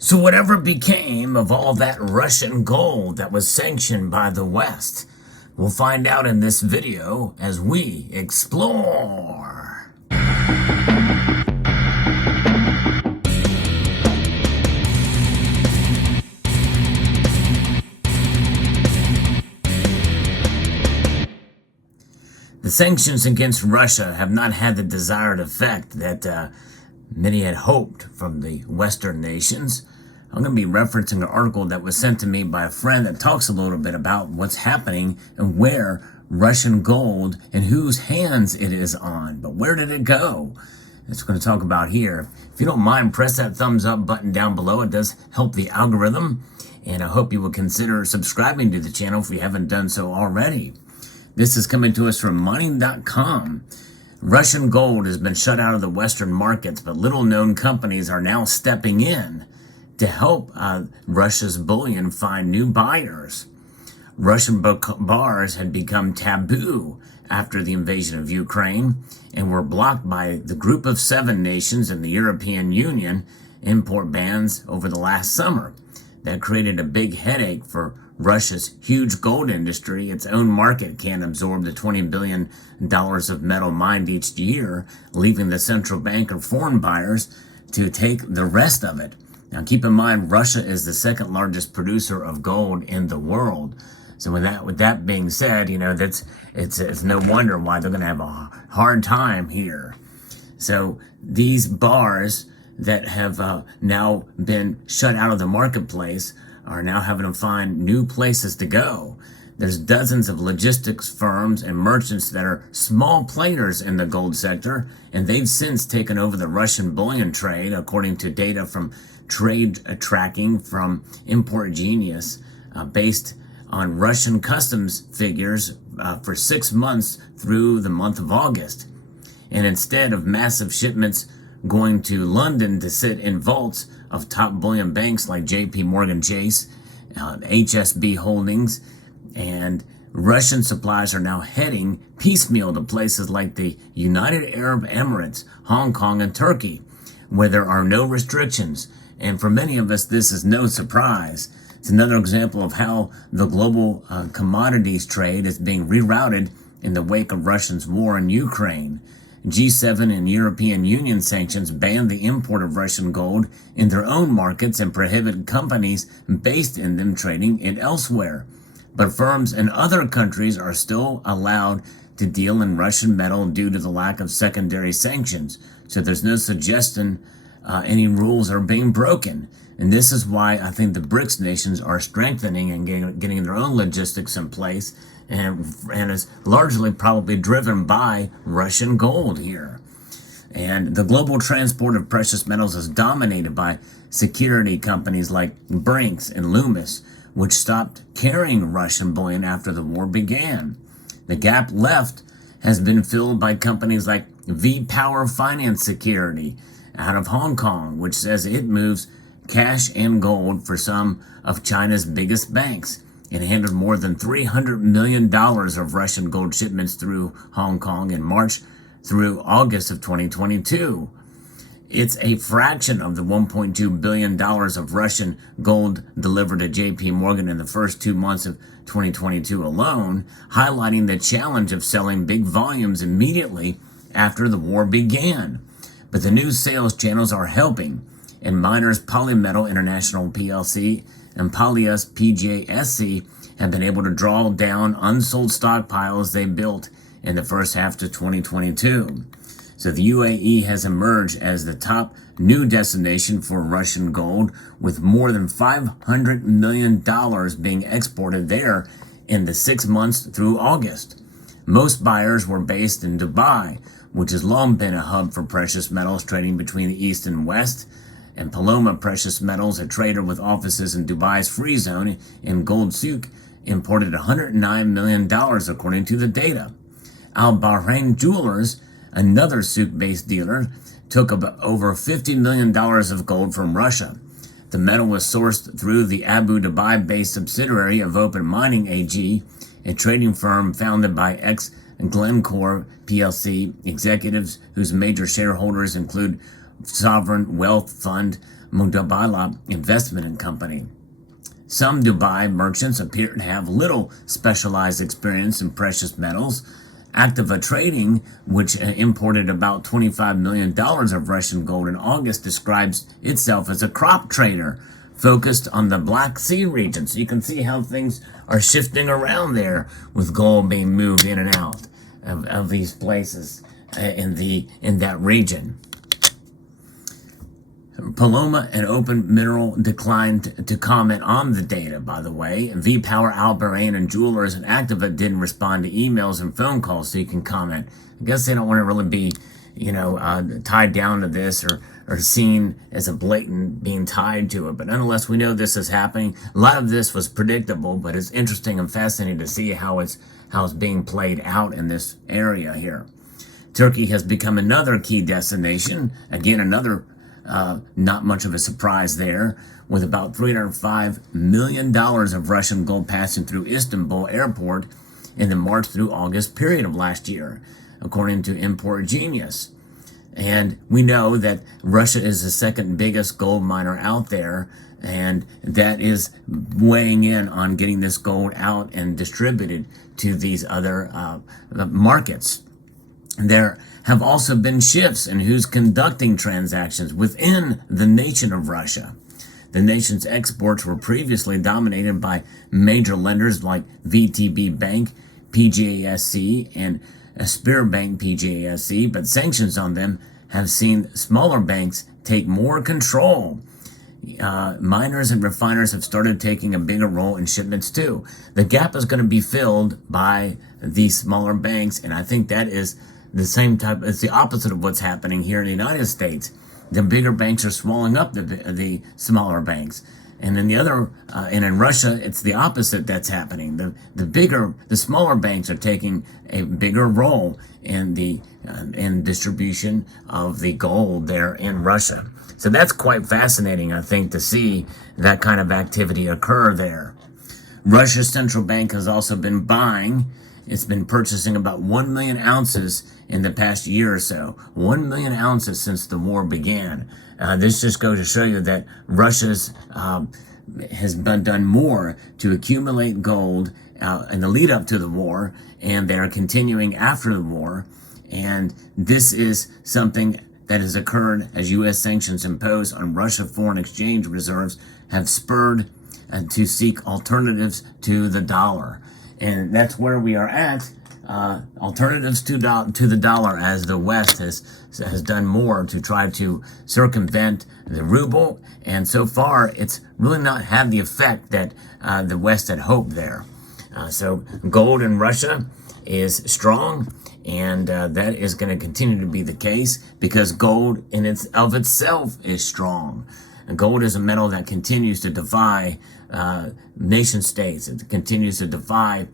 So whatever became of all that Russian gold that was sanctioned by the West? We'll find out in this video as we explore. The sanctions against Russia have not had the desired effect that many had hoped from the Western nations. I'm going to be referencing an article that was sent to me by a friend that talks a little bit about what's happening and where Russian gold and whose hands it is on. But where did it go? That's what we're going to talk about here. If you don't mind, press that thumbs up button down below. It does help the algorithm. And I hope you will consider subscribing to the channel if you haven't done so already. This is coming to us from Money.com. Russian gold has been shut out of the Western markets, but little-known companies are now stepping in to help Russia's bullion find new buyers. Russian bars had become taboo after the invasion of Ukraine and were blocked by the Group of Seven nations and the European Union import bans over the last summer. That created a big headache for Russia's huge gold industry. Its own market can't absorb the $20 billion of metal mined each year, leaving the central bank or foreign buyers to take the rest of it. Now keep in mind, Russia is the second largest producer of gold in the world. So with that being said, you know, it's no wonder why they're going to have a hard time here. So these bars that have now been shut out of the marketplace are now having to find new places to go. There's dozens of logistics firms and merchants that are small players in the gold sector, and they've since taken over the Russian bullion trade, according to data from trade tracking from Import Genius, based on Russian customs figures for 6 months through the month of August. And instead of massive shipments going to London to sit in vaults of top bullion banks like JP Morgan Chase, HSB Holdings, and Russian supplies are now heading piecemeal to places like the United Arab Emirates, Hong Kong, and Turkey, where there are no restrictions. And for many of us, this is no surprise. It's another example of how the global commodities trade is being rerouted in the wake of Russia's war in Ukraine. G7 and European Union sanctions banned the import of Russian gold in their own markets and prohibited companies based in them trading it elsewhere. But firms in other countries are still allowed to deal in Russian metal due to the lack of secondary sanctions. So there's no suggestion any rules are being broken. And this is why I think the BRICS nations are strengthening and getting their own logistics in place, and is largely probably driven by Russian gold here. And the global transport of precious metals is dominated by security companies like Brinks and Loomis, which stopped carrying Russian bullion after the war began. The gap left has been filled by companies like V-Power Finance Security out of Hong Kong, which says it moves cash and gold for some of China's biggest banks. It handled more than $300 million of Russian gold shipments through Hong Kong in March through August of 2022. It's a fraction of the $1.2 billion of Russian gold delivered to JP Morgan in the first 2 months of 2022 alone, highlighting the challenge of selling big volumes immediately after the war began. But the new sales channels are helping, and miners Polymetal International PLC and Polyus PJSC have been able to draw down unsold stockpiles they built in the first half of 2022. So the UAE has emerged as the top new destination for Russian gold, with more than $500 million being exported there in the 6 months through August. Most buyers were based in Dubai, which has long been a hub for precious metals trading between the East and West. And Paloma Precious Metals, a trader with offices in Dubai's Free Zone in Gold Souk, imported $109 million according to the data. Al Bahrain Jewelers, another Souk-based dealer, took over $50 million of gold from Russia. The metal was sourced through the Abu Dhabi-based subsidiary of Open Mining AG, a trading firm founded by ex-Glencore PLC executives whose major shareholders include sovereign wealth fund Mubadala Investment Company. Some Dubai merchants appear to have little specialized experience in precious metals. Activa Trading, which imported about $25 million of Russian gold in August, describes itself as a crop trader focused on the Black Sea region. So you can see how things are shifting around there with gold being moved in and out of these places in that region. Paloma and Open Mineral declined to comment on the data, by the way. V-Power, Al Bahrain, and Jewelers and Activa didn't respond to emails and phone calls so you can comment. I guess they don't want to really be, tied down to this or seen as a blatant being tied to it. But nonetheless, we know this is happening. A lot of this was predictable, but it's interesting and fascinating to see how it's being played out in this area here. Turkey has become another key destination. Again, another not much of a surprise there, with about $305 million of Russian gold passing through Istanbul airport in the March through August period of last year, according to Import Genius. And we know that Russia is the second biggest gold miner out there, and that is weighing in on getting this gold out and distributed to these other markets. There have also been shifts in who's conducting transactions within the nation of Russia. The nation's exports were previously dominated by major lenders like VTB Bank, PJSC, and Sberbank PJSC, but sanctions on them have seen smaller banks take more control. Miners and refiners have started taking a bigger role in shipments too. The gap is going to be filled by these smaller banks, and I think that is the same type. It's the opposite of what's happening here in the United States. The bigger banks are swallowing up the smaller banks, and in in Russia, it's the opposite that's happening. The smaller banks are taking a bigger role in the in distribution of the gold there in Russia. So that's quite fascinating, I think, to see that kind of activity occur there. Russia's central bank has also been buying. It's been purchasing about 1 million ounces in the past year or so. 1 million ounces since the war began. This just goes to show you that Russia's has done more to accumulate gold in the lead up to the war, and they are continuing after the war. And this is something that has occurred as U.S. sanctions imposed on Russia foreign exchange reserves have spurred to seek alternatives to the dollar. And that's where we are at, alternatives to the dollar, as the West has done more to try to circumvent the ruble. And so far, it's really not had the effect that the West had hoped there. So gold in Russia is strong, and that is going to continue to be the case because gold in itself is strong. And gold is a metal that continues to defy nation states. It continues to defy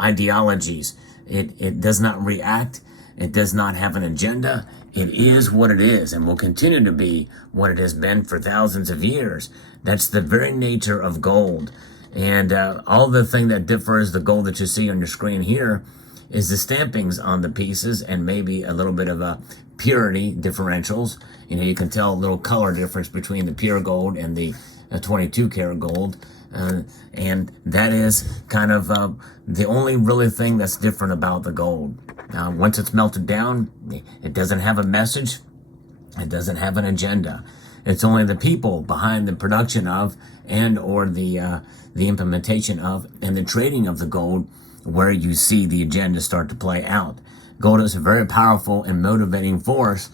ideologies. It does not react. It does not have an agenda. It is what it is and will continue to be what it has been for thousands of years. That's the very nature of gold. And all the thing that differs the gold that you see on your screen here is the stampings on the pieces and maybe a little bit of a purity differentials. You can tell a little color difference between the pure gold and the 22 karat gold. And that is kind of the only really thing that's different about the gold. Once it's melted down, it doesn't have a message. It doesn't have an agenda. It's only the people behind the production of and or the implementation of and the trading of the gold where you see the agenda start to play out. Gold is a very powerful and motivating force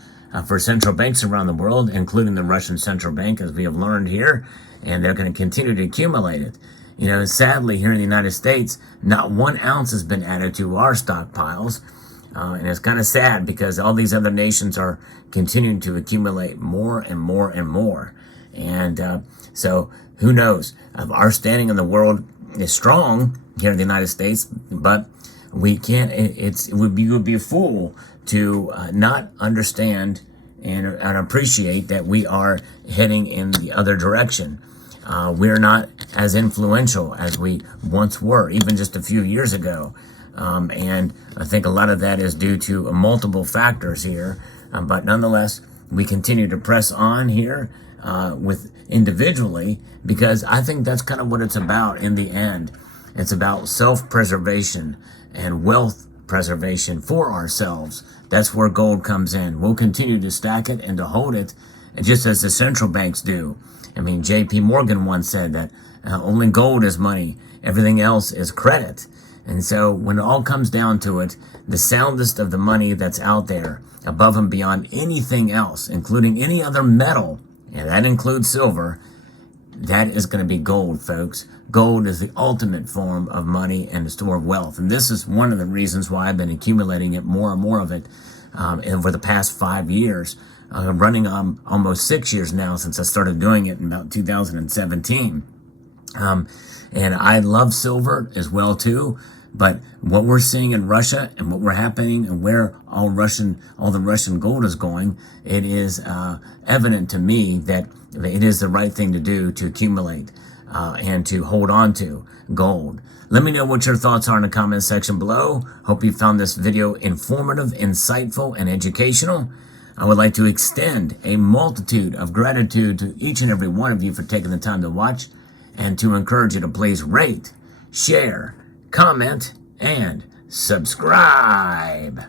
for central banks around the world, including the Russian central bank, as we have learned here, and they're going to continue to accumulate it. Sadly, here in the United States, not 1 ounce has been added to our stockpiles, and it's kind of sad because all these other nations are continuing to accumulate more and more and more. And so who knows? Our standing in the world is strong here in the United States, but we can't. It would be a fool to not understand and appreciate that we are heading in the other direction. We're not as influential as we once were, even just a few years ago. And I think a lot of that is due to multiple factors here. But nonetheless, we continue to press on here with individually, because I think that's kind of what it's about in the end. It's about self-preservation and wealth preservation for ourselves. That's where gold comes in. We'll continue to stack it and to hold it, just as the central banks do. I mean, J.P. Morgan once said that only gold is money. Everything else is credit. And so when it all comes down to it, the soundest of the money that's out there, above and beyond anything else, including any other metal, and that includes silver, that is going to be gold, folks. Gold is the ultimate form of money and a store of wealth. And this is one of the reasons why I've been accumulating it, more and more of it, over the past 5 years, running on almost 6 years now since I started doing it in about 2017. And I love silver as well, too. But what we're seeing in Russia and what we're happening and where all the Russian gold is going, it is evident to me that it is the right thing to do to accumulate and to hold on to gold. Let me know what your thoughts are in the comment section below. Hope you found this video informative, insightful, and educational. I would like to extend a multitude of gratitude to each and every one of you for taking the time to watch, and to encourage you to please rate, share, comment, and subscribe.